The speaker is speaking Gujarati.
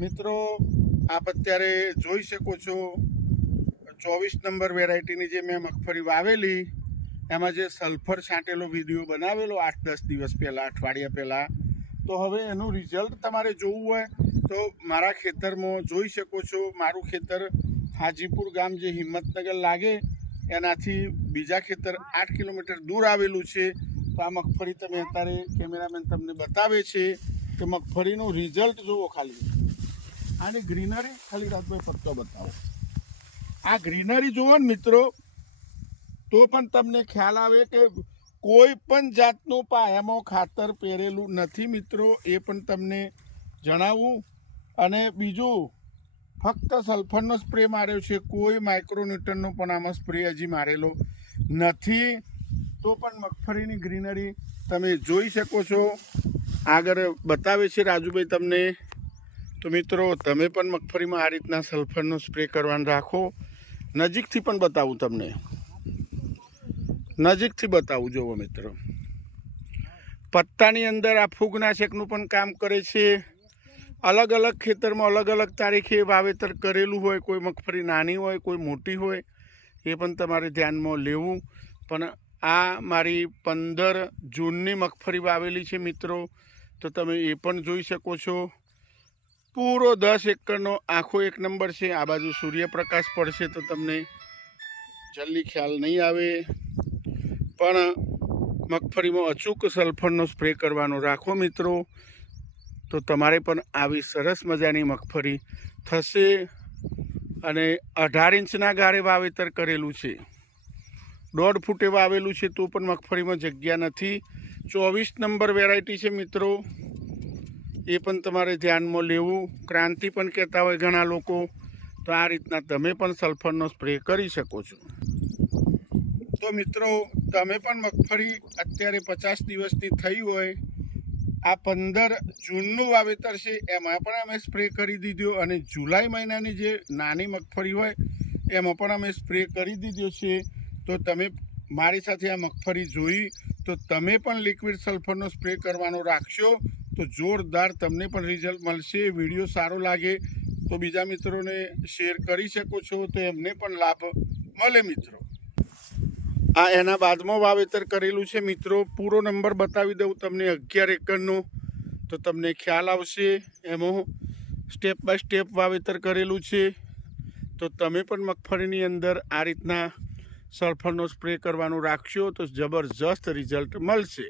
મિત્રો આપ અત્યારે જોઈ શકો છો 24 નંબર વેરાયટીની જે મેં મગફળી વાવેલી એમાં જે સલ્ફર છાંટેલો વિડીયો બનાવેલો 8-10 દિવસ પહેલાં, અઠવાડિયા પહેલાં, તો હવે એનું રિઝલ્ટ તમારે જોવું હોય તો મારા ખેતરમાં જોઈ શકો છો. મારું ખેતર હાજીપુર ગામ જે હિંમતનગર લાગે એનાથી બીજા ખેતર 8 કિલોમીટર દૂર આવેલું છે. તો આ મગફળી તમે અત્યારે કેમેરામેન તમને બતાવે છે કે મગફળીનું રિઝલ્ટ જુઓ. ખાલી આની ગ્રીનરી ખાલી રાજભાઈ પત્તો બતાવો. આ ગ્રીનરી જુઓ ને મિત્રો, તો પણ તમને ખ્યાલ આવે કે કોઈ પણ જાતનું પાયામાં ખાતર પહેરેલું નથી મિત્રો, એ પણ તમને જણાવું. અને બીજું, ફક્ત સલ્ફરનો સ્પ્રે માર્યો છે, કોઈ માઇક્રોન્યુટનનો પણ આમાં સ્પ્રે હજી મારેલો નથી. તો પણ મગફળીની ગ્રીનરી તમે જોઈ શકો છો. આગળ બતાવે છે રાજુભાઈ તમને. તો મિત્રો તમે પણ મગફળીમાં આ રીતના સલ્ફરનો સ્પ્રે કરવાનું રાખો. નજીકથી પણ બતાવું તમને, નજીકથી બતાવું. જુઓ મિત્રો, પત્તાની અંદર આ ફૂગનાશકનું પણ કામ કરે છે. અલગ અલગ ખેતરમાં અલગ અલગ તારીખે વાવેતર કરેલું હોય, કોઈ મગફળી નાની હોય, કોઈ મોટી હોય, એ પણ તમારે ધ્યાનમાં લેવું. પણ આ મારી 15 જૂનની મગફળી વાવેલી છે મિત્રો, તો તમે એ પણ જોઈ શકો છો. પૂરો 10 એકરનો આખો એક નંબર છે. આ બાજુ સૂર્યપ્રકાશ પડશે તો તમને જલ્દી ખ્યાલ નહીં આવે. પણ મગફળીમાં અચૂક સલ્ફરનો સ્પ્રે કરવાનો રાખો મિત્રો, તો તમારે પણ આવી સરસ મજાની મગફળી થશે. અને 18 ઇંચના ગાળે વાવેતર કરેલું છે, 1.5 ફૂટે વાવેલું છે, તો પણ મગફળીમાં જગ્યા નથી. 24 નંબર વેરાયટી છે મિત્રો, એ પણ તમારે ધ્યાનમાં લેવું. ક્રાંતિ પણ કહેતા હોય ઘણા લોકો. તો આ રીતના તમે પણ સલ્ફરનો સ્પ્રે કરી શકો છો. તો મિત્રો તમે પણ મગફળી અત્યારે 50 દિવસની થઈ હોય, આ 15 જૂનનું વાવેતર છે, એમાં પણ અમે સ્પ્રે કરી દીધો. અને જુલાઈ મહિનાની જે નાની મગફળી હોય એમાં પણ અમે સ્પ્રે કરી દીધો છે. તો તમે મારી સાથે આ મગફળી જોઈ તો તમે પણ લિક્વિડ સલ્ફરનો સ્પ્રે કરવાનો રાખશો તો જોરદાર તમને પણ રિઝલ્ટ મળશે. વિડીયો સારો લાગે તો બીજા મિત્રોને શેર કરી શકો છો, તો એમને પણ લાભ મળે મિત્રો. આ એના બાદમાં વાવેતર કરેલું છે મિત્રો. પૂરો નંબર બતાવી દઉં તમને 11 એકરનો, તો તમને ખ્યાલ આવશે. એમાં સ્ટેપ બાય સ્ટેપ વાવેતર કરેલું છે. તો તમે પણ મગફળીની અંદર આ રીતના સલ્ફરનો સ્પ્રે કરવાનું રાખશો તો જબરજસ્ત રિઝલ્ટ મળશે.